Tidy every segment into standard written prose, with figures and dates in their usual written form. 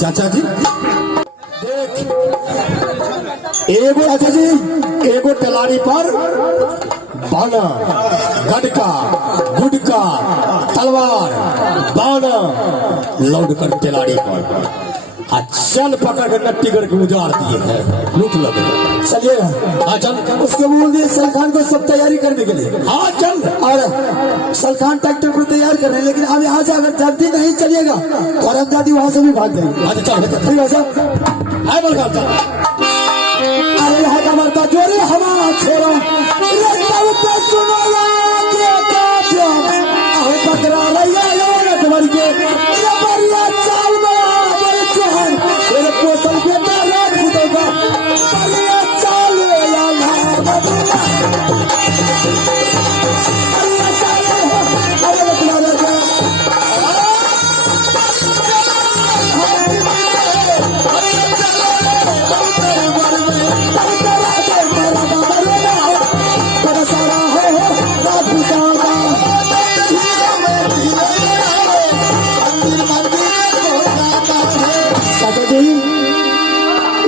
चाचा जी देख, एगो चाचा जी एगो टेलारी पर बाना, गडका, गुडका, तलवार, बाना लौट कर टेलारी पर चल पकड़ कर नट्टी करके उजाड़ दिए हैं, लूट लगे। चलिएगा, हाँ चल। उसको बोल दिए सलखान को सब तैयारी करने के लिए। हाँ चल। और सलखान ट्रैक्टर को तैयार कर रहे हैं, लेकिन अब यहाँ से अगर जल्दी नहीं चलिएगा और हम दादी वहां से भी भाग जाएंगे। अच्छा चल, ठीक है सर। हाय बलगाम चल। अरे है कमरता जोरे हमारा छोरा सुनो पकड़ा रही तुम्हारी के चाल पोषण के राज फुटेगा चाल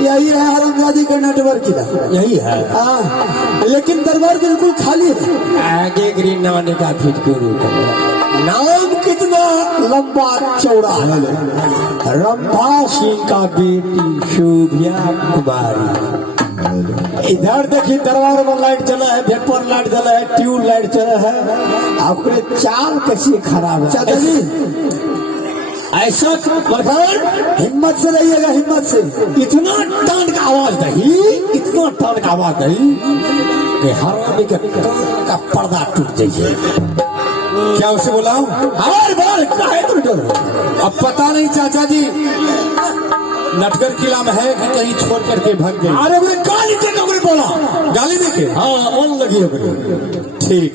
यही है आरामदादी का नेटवर्क यही है। हाँ, लेकिन दरबार बिल्कुल खाली है। आगे ग्रीन नवाने का नाम कितना लंबा चौड़ा है। रंभा सिंह का बेटी शोभिया कुमारी। इधर देखिए दरबार में लाइट चला है, वेपर लाइट चला है, ट्यूब लाइट चला है। आपके चाल कैसी खराब है चाचा जी। ऐसा हिम्मत से रहिएगा, हिम्मत से। इतना टान का आवाज नहीं, इतना टान का आवाज नहीं कि हरामी के कान का पर्दा टूट जाइए। क्या उसे बुलाऊं? हर बार काहे तुम डर? अब पता नहीं चाचा जी नटगर किला में है कि कहीं छोड़ करके भाग गए। अरे वो गाली दे के बोला, गाली दे के। हाँ ऑन लगी हो। ठीक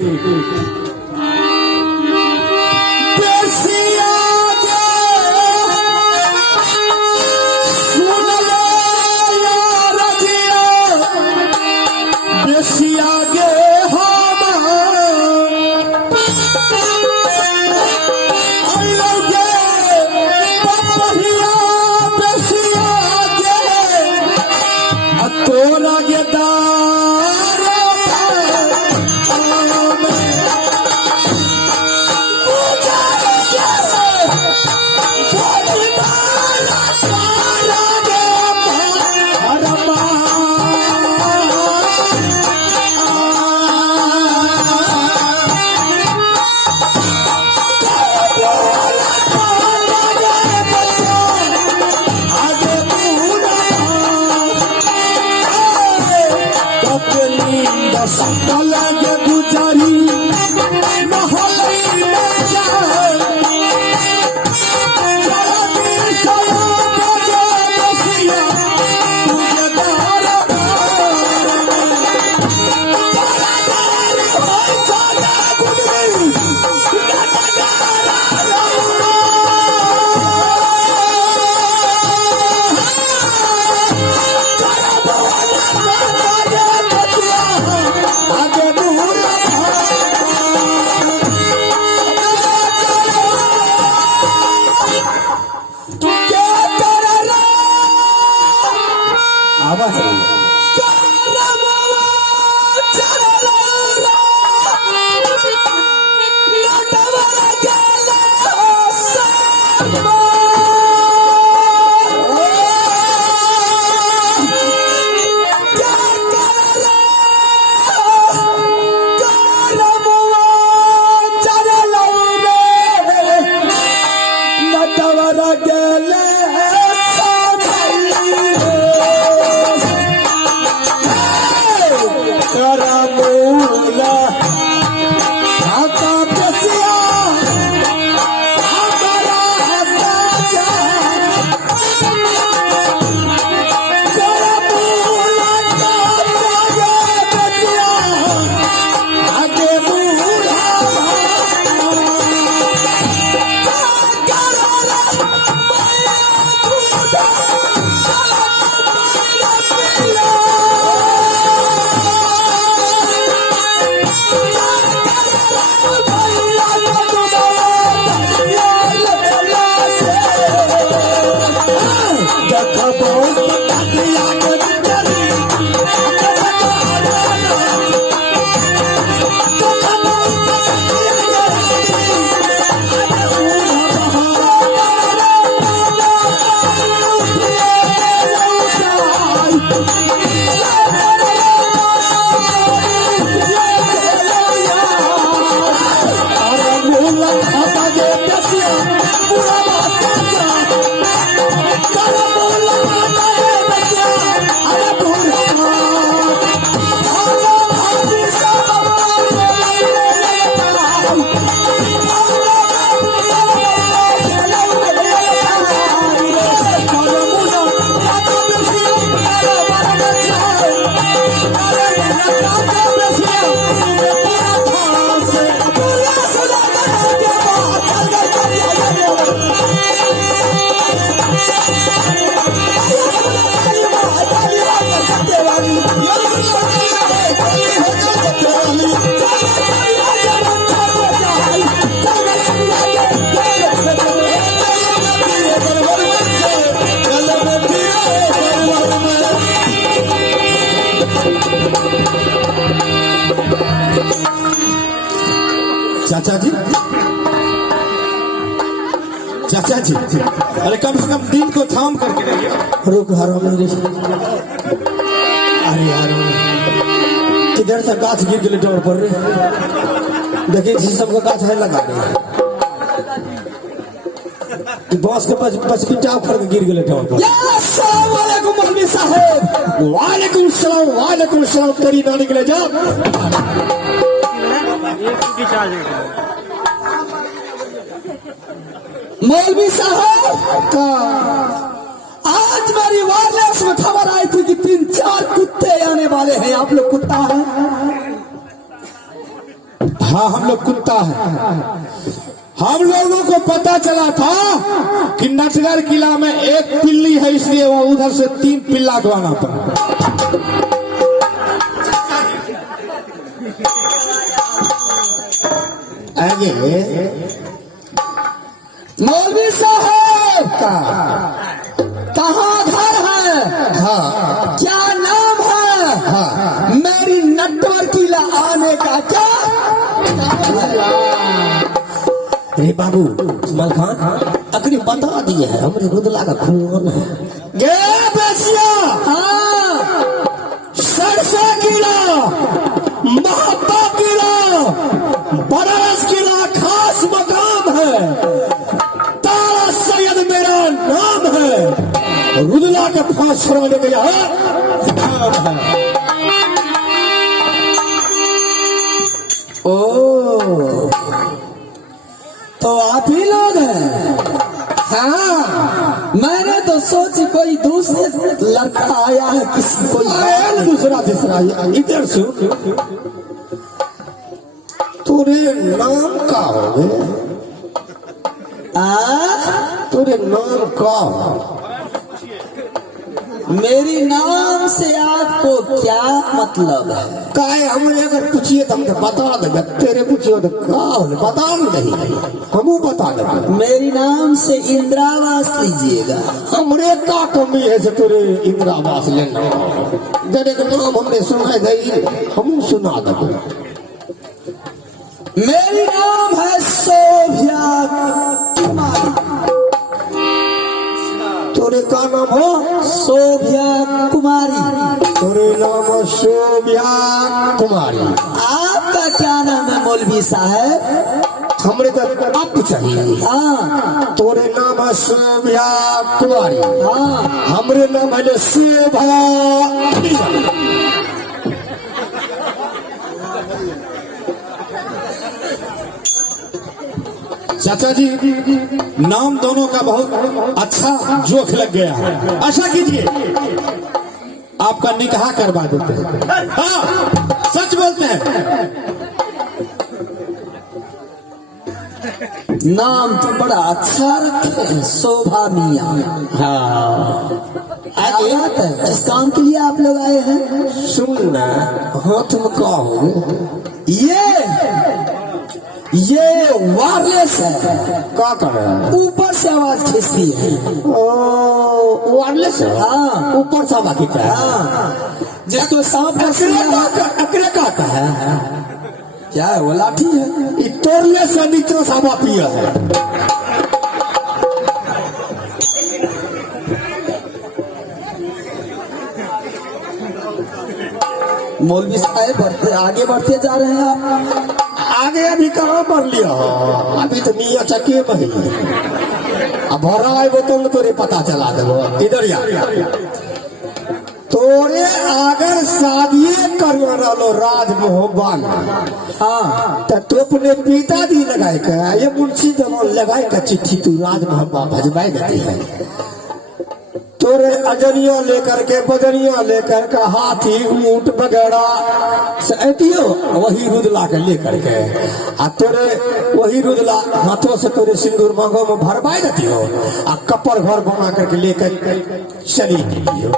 Yeah. चाचा जी, चाचा जी, अरे कम से कम दिन को थाम करके रहिए। रुक हरो मेरी, अरे यार किधर से गाछ गिर गए टोर पर रे। देखिए शीशम का गाछ है लगा रहे कि बॉस के पास पिटाव करके गिर गए टोर पर। अस्सलाम वालेकुम मौलवी साहब। वालेकुम सलाम, वालेकुम सलाम। तेरी नानी के ले जा। मौलवी साहब का आज मेरी वायरलेस में खबर आई थी कि 3-4 कुत्ते आने वाले हैं। आप लोग कुत्ता है? हाँ हम लोग कुत्ता है। हम लोगों को पता चला था कि नटगर किला में एक पिल्ली है, इसलिए वो उधर से 3 पिल्ला दबाना पड़ा। आगे मौलवी साहब का कहाँ घर है? हाँ क्या नाम है? हाँ मेरी नटवर किला आने का क्या? रे बाबू इस्माइल खान अकरी बता दिए है हमारे रुदला का खून है। गे बेसिया, हाँ सरसा किला, महापा किला, बनारस किला खास मकाम है। तारा सैयद मेरा नाम है। रुदला के फांस छुड़ाने का यहाँ नाम है। ओ तो आप ही लोग हैं? हाँ मैंने तो सोची कोई दूसरे लड़का आया है, किसी कोई आया ना दूसरा तीसरा। इधर से तुरे नाम का हो? तुरे नाम का? मेरी नाम से आपको क्या मतलब है? काय हमें अगर पूछिए तो हम बता देंगे, तेरे पूछिए तो क्या बता नहीं, हम बता देंगे। मेरी नाम से इंदिरावास लीजिएगा। हमरे का कमी है जो तेरे इंदिरावास लेना? तेरे का नाम हमने सुना गई, हम सुना देंगे। मेरी नाम है सोभिया कुमारी। तोरे का नाम हो? सोभिया कुमारी। तोरे नाम सोभिया कुमारी। आपका क्या नाम है मौलवी साहब? हमरे तो आप चाहिए। हाँ तोरे नाम है सोभिया कुमारी। हाँ हमरे नाम है शोभा। चाचा जी नाम दोनों का बहुत अच्छा जोख लग गया है। ऐसा कीजिए आपका निकाह करवा देते हैं। हाँ सच बोलते हैं। नाम तो बड़ा अच्छा रखे हैं, शोभा मियाँ। हाँ आगे इस काम के लिए आप लोग आए हैं? सुनना हाथ में का हो? ये वायरलेस है। क्या कर रहा है? ऊपर से आवाज खींचती है। ओ वायरलेस है? हाँ ऊपर से आवाज खींचता है। हाँ जिसको सांप अकरे का है। क्या है वो? लाठी है। तोड़ने से नीचे सावा पिया है। मौलवी साहब बढ़ते आगे बढ़ते जा रहे हैं आप। आगे अभी कहाँ बढ़ लिया? अभी तो मियाँ चक्के में ही। अब भरा आए वो तुम तोरे पता चला दे। इधर या तोरे अगर शादी करवा लो राज मोहब्बत। हाँ तो तू अपने पिताजी लगाए का ये मुंशी जमान लगाए का चिट्ठी तू राज मोहब्बत भजवाई देती है। तोरे अजनिया लेकर के बजनिया लेकर के हाथी ऊंट वगैरह सेटियो वही रुदला के लेकर के आ तोरे वही रुदला हाथों से तोरे सिंदूर मांगो में भरवाई देती हो आ कपड़ घर बना करके लेकर चली गई हो।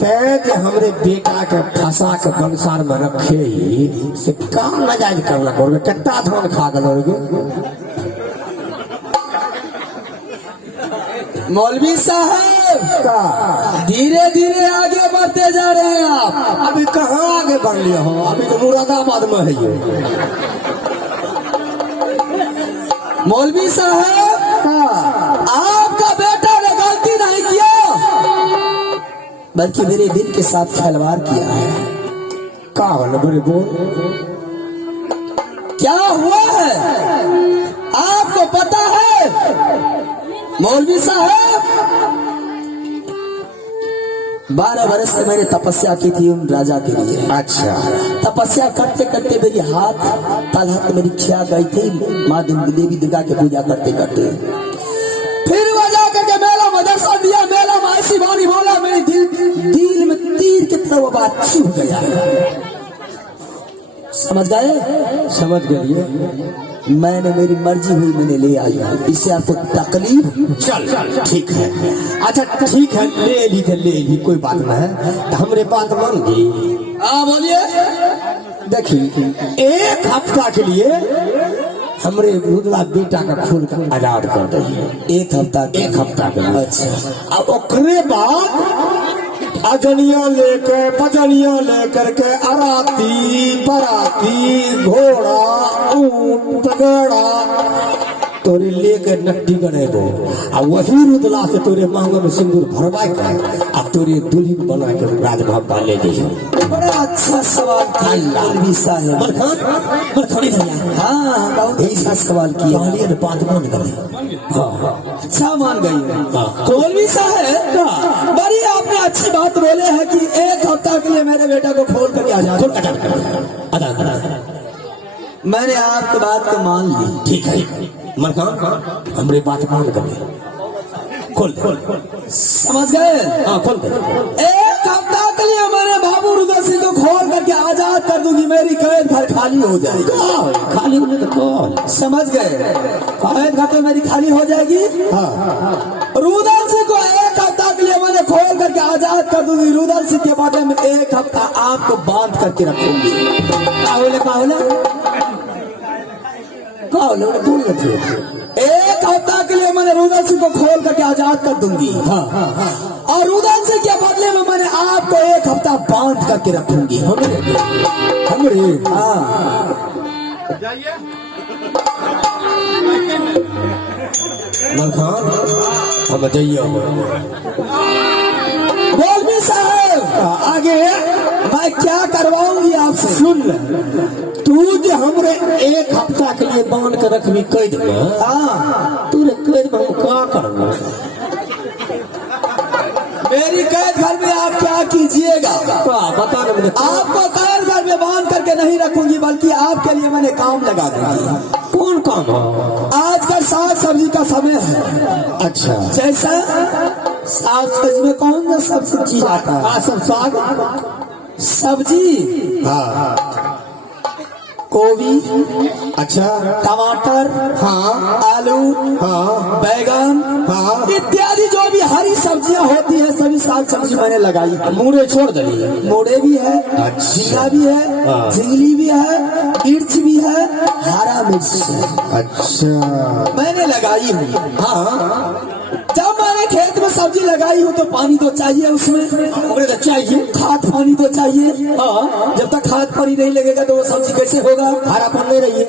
ते हमरे बेटा के फंसा के बंसार में रखे ही से काम नजायज करना करोगे कितना धान खा गलोगे। मौलवी साहब धीरे धीरे आगे बढ़ते जा रहे हैं आप। अभी कहाँ आगे बढ़ लिया हो, अभी तो मुरादाबाद में है ये। मौलवी साहब आपका बेटा ने गलती नहीं किया बल्कि मेरे दिल के साथ खिलवाड़ किया है। का बड़े बोल क्या हुआ है आपको पता है मौलवी साहब? 12 वर्ष से मैंने तपस्या की थी उन राजा के लिए। अच्छा। तपस्या करते करते मेरी हाथ तलहट मेरी खिया गई थी माँ देवी दुर्गा की पूजा करते करते। फिर वजह करके मेला मदरसा दिया, मेला में ऐसी बानी बोला मेरे दिल में तीर की तरह वो बात चुभ गया। समझ गए? समझ गए। मैंने मेरी मर्जी हुई मैंने ले आई हूँ, इससे आपको तकलीफ? चल ठीक है। अच्छा ठीक है, ले ली कोई बात नहीं है। तो हमरे बात मान गई। बोलिए। देखिए 1 हफ्ता के लिए हमरे रुदला बेटा का खून का आजाद कर दीजिए। 1 हफ्ता? 1 हफ्ता के लिए। अच्छा। अब ओकरे बाद अजनिया लेकर पजनिया लेकर के अराती पराती घोड़ा ऊंट तगड़ा तोरे लेकर नट्टी गड़ेबो आ वही रुदला से तोरे मांग में सिंदूर भरवा के अब तोरे दुल्हन बना के राजभवन में ले जाइए। बड़ा अच्छा सवाल किया मौलवी साहब। मरखानी भैया। हाँ बहुत अच्छा सवाल किया। पहले बात मान गए। हाँ अच्छा मान गई। मौलवी साहब बड़ी आपने अच्छी बात बोले हैं कि 1 हफ्ता के लिए मेरे बेटा को खोल करके आजाद कर। मैंने आपकी बात को मान ली। ठीक है मरखान हमरे बात मान गए। खोल समझ गए? हाँ खोल दे। 1 हफ्ता के लिए मैंने बाबू रुदल सिंह को खोल करके आजाद कर दूंगी, मेरी कैद घर खाली हो जाएगी। खाली होने तो कौन? समझ गए? कैद घर तो मेरी खाली हो जाएगी। हाँ। रुदल सिंह को 1 हफ्ता के लिए मैंने खोल करके आजाद कर दूंगी। रुदल सिंह के बारे में 1 हफ्ता आपको बांध करके रखूंगी। बोल 1 हफ्ता के लिए मैंने रुदल सिंह को खोल करके आजाद कर दूंगी। और रुदल सिंह के बदले में मैंने आपको 1 हफ्ता बांध करके रखूंगी। हमरे हाँ मरखान हम जाइए। मौलवी साहब आगे मैं क्या करवाऊंगी आपसे? सुन तू जो हमरे 1 हफ्ता के लिए बांध कर रखबी कैद में। हाँ तूने कैद में हम क्या करबो? मेरी कैद घर में आप क्या कीजिएगा? बता ना मुझे। आपको कैद घर में बांध करके नहीं रखूंगी बल्कि आपके लिए मैंने काम लगा दूंगी। कौन काम है? आजकल साग सब्जी का समय है। अच्छा। जैसा साग सब्जी में कौन सा सब चीज आता है? सब साग सब्जी। हाँ। गोभी। अच्छा। टमाटर। हाँ। आलू। हाँ। बैगन। हाँ। इत्यादि जो भी हरी सब्जियां होती है सभी साग सब्जी मैंने लगाई। मूड़े छोड़ दिए। मोड़े भी है, अच्छा। झींगा भी है, हाँ। झिंगली भी है, मिर्च भी है, हरा मिर्च है। अच्छा मैंने लगाई हूँ। हाँ। जब मैंने खेत में सब्जी लगाई हूँ तो पानी तो चाहिए उसमें। तो चाहिए खाद पानी तो चाहिए। हाँ। जब तक खाद पानी नहीं लगेगा तो वो सब्जी कैसे होगा? हरा पन्ने रहिए।